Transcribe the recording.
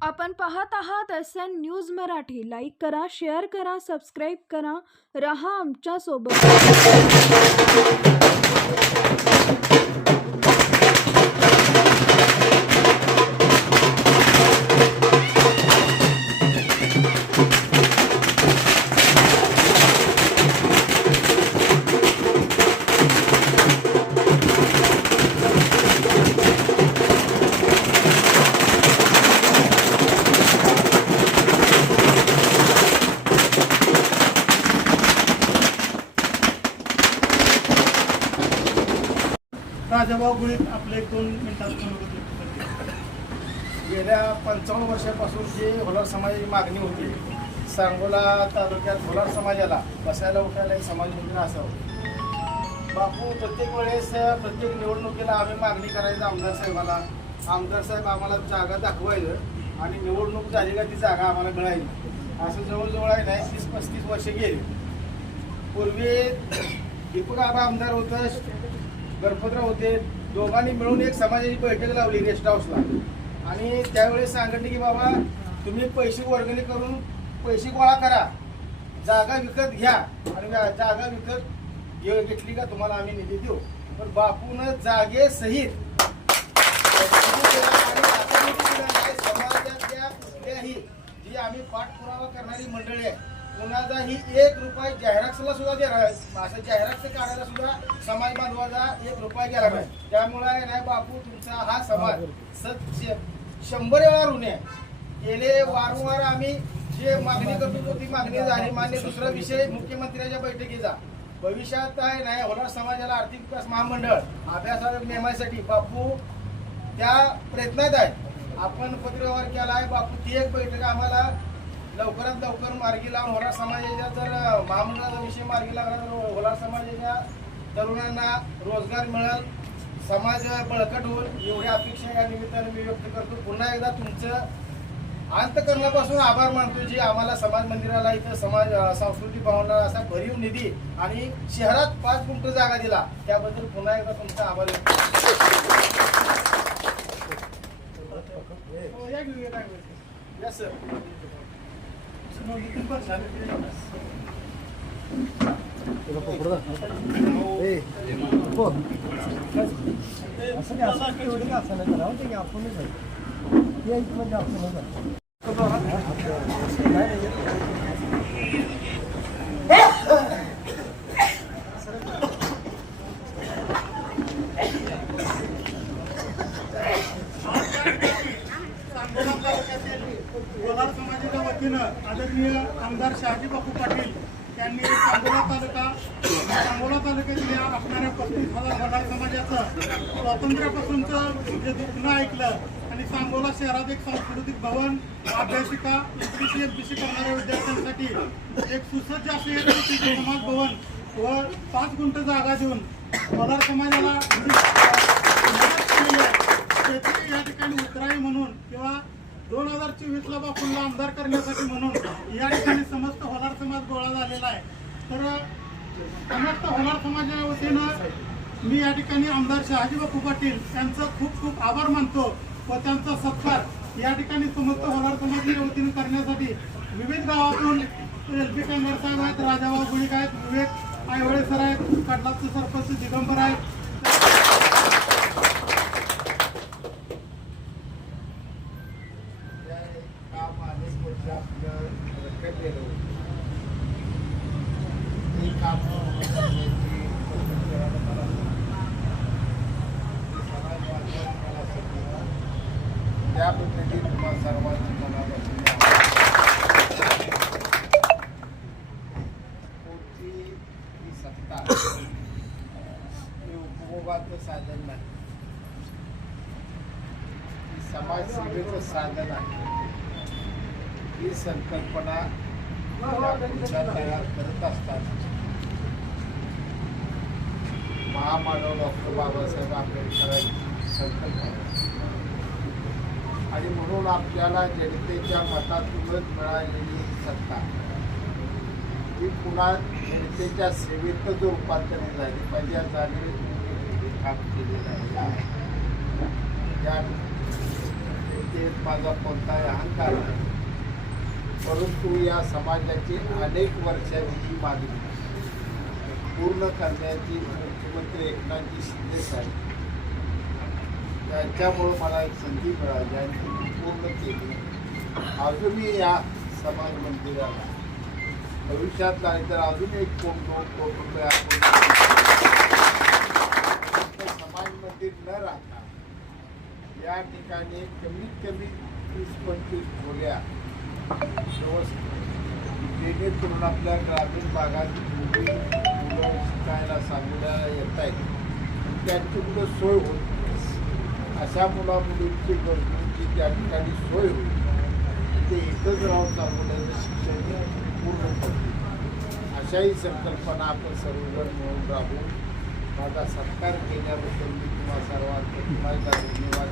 आपण पाहत आहात S N news Marathi. Like करा शेअर करा सबस्क्राईब करा. रहा आमच्यासोबत. राजाभाऊ गुळीत आपले एक दोन मिनिटात गेल्या पंचावन्न वर्षापासून जी होलार समाजाची मागणी होती सांगोला तालुक्यात होलार समाजाला बसायला उठायला समाज योजना असावं. बापू प्रत्येक वेळेस प्रत्येक निवडणुकीला आम्ही मागणी करायचं आमदार साहेबाला. आमदार साहेब आम्हाला जागा दाखवायचं आणि निवडणूक झाली का ती जागा आम्हाला मिळायची. असं जवळजवळ आहे ना तीस पस्तीस वर्ष गेली. पूर्वी दीपक आबा आमदार होतं गणपतराव होते. दोघांनी मिळून एक समाजाची बैठक लावली गेस्ट हाऊसला. आणि त्यावेळेस सांगितले की बाबा तुम्ही पैसे वर्गणी करून पैसे गोळा करा. जागा विकत घ्या. आणि जागा विकत घेऊ घेतली का तुम्हाला आम्ही निधी देऊ. पण बापून जागेसहित आणि आता निधी दिला नाही. समाजातल्या कुठल्याही जी आम्ही पाठपुरावा करणारी मंडळी आहे कुणाचाही एक रुपये जाहिरातला सुद्धा गेला आहे. असं जाहिरात काढायला सुद्धा समाज बांधवाचा एक रुपया गेला नाही. त्यामुळे नाही बापू तुमचा हा समाज सत शंभर वेळा ऋण आहे. गेले वारंवार आम्ही जे मागणी करतो ती मागणी झाली. मान्य दुसरा विषय मुख्यमंत्र्यांच्या बैठकीचा. भविष्यात आहे नाही होणार समाजाला आर्थिक विकास महामंडळ. अभ्यासाला नेमायसाठी बापू त्या प्रयत्नात आहे आपण पत्रव्यवहार केला आहे बापू ती एक बैठक आम्हाला लवकरात लवकर मार्गी लावून होणार समाजाच्या जर महामंडळाचा विषय मार्गी लागला तर होणार समाजाच्या तरुणांना रोजगार मिळेल समाज बळकट होईल एवढ्या अपेक्षा या निमित्ताने मी व्यक्त करतो पुन्हा एकदा तुमचं अंतकरणापासून आभार मानतो जे आम्हाला समाज मंदिराला इथं समाज सांस्कृतिक भवनाला असा भरीव निधी आणि शहरात पाच गुंठ जागा दिला त्याबद्दल पुन्हा एकदा तुमचा आभार व्यक्त. हो. Yes, sir. मनोगतीतून पण झालं की नाही? असं नाही असं एवढं का असं नाही करावं ते आपणच आहे या इथं म्हणजे आपणच आहे सांगोला तालुक्यातील कोलार समाजाच्या वतीनं आदरणीय आमदार शहाजी बापू पाटील यांनी सांगोला तालुका सांगोला तालुक्यातील या असणाऱ्या पस्तीस हजार वडार समाजाचं स्वातंत्र्यापासूनचं जे दुखणं ऐकलं आणि सांगोला शहरात एक सांस्कृतिक भवन अभ्यासिका एमपीसी एमपीसी करणाऱ्या विद्यार्थ्यांसाठी एक सुसज्ज असे समाज भवन व पाच गुंठ जागा देऊन वडार समाजाला शेतकरी या ठिकाणी उतराई म्हणून किंवा दोन हजार चोवीस ला बापूंना आमदार करण्यासाठी म्हणून या ठिकाणी समस्त होणार समाज गोळा झालेला आहे. तर समस्त होणार समाजाच्या वतीनं मी या ठिकाणी आमदार शहाजी बापू पाटील यांचं खूप खूप आभार मानतो व त्यांचा सत्कार या ठिकाणी समस्त होणार समाजाच्या वतीनं करण्यासाठी विविध गावातून एल पी कांगर साहेब आहेत राजाभाऊ गुळीक आहेत विवेक आयवळे सर आहेत कडलाचे सरपंच दिगंबर आहेत काम अनेक वर्ष आपलं रखडलेलं होतं. ते काम करण्याची पद्धत मला ते समाज बांधवांनी मला सांगितलं. त्याबद्दल तुम्हा सर्वांची मनापासून आभार. कोणती ही सत्ता हे उपभोगाचं साधन नाही ही समाजसेवेचं साधन आहे ही संकल्पना तयार करत असतात महामानव डॉक्टर बाबासाहेब आंबेडकरांची संकल्पना आणि म्हणून आपल्याला जनतेच्या मतातूनच मिळालेली सत्ता. ही पुन्हा जनतेच्या सेवेतच रूपांतरित झाली पाहिजे या जागेने काम केलेलं आहे. त्या समाजसेवेत माझा कोणताही अहंकार नाही. परंतु या समाजाची अनेक वर्षांची मागणी पूर्ण करण्याची मुख्यमंत्री एकनाथजी शिंदे साहेब त्यांच्यामुळं मला एक संधी मिळाली आणि ती मी पूर्ण केली. अजूनही या समाज मंदिराला. भविष्यात नाही तर अजून एक कोण दोन कोटी रुपये आपण समाज मंदिर न राहता या ठिकाणी कमीत कमी वीस पंचवीस खोल्या जेणेकरून आपल्या ग्रामीण भागात मुली मुलं शिकायला सांगायला येत आहेत त्यांची कुठं सोय होत अशा मुला मुलींची गरजूंची त्या ठिकाणी सोय होईल. ते एकच राहून मुलांचं शिक्षण पूर्ण करतील. अशाही संकल्पना आपण सर्वजण मिळून राहू. माझा सत्कार केल्याबद्दल मी तुम्हा सर्वांना धन्यवाद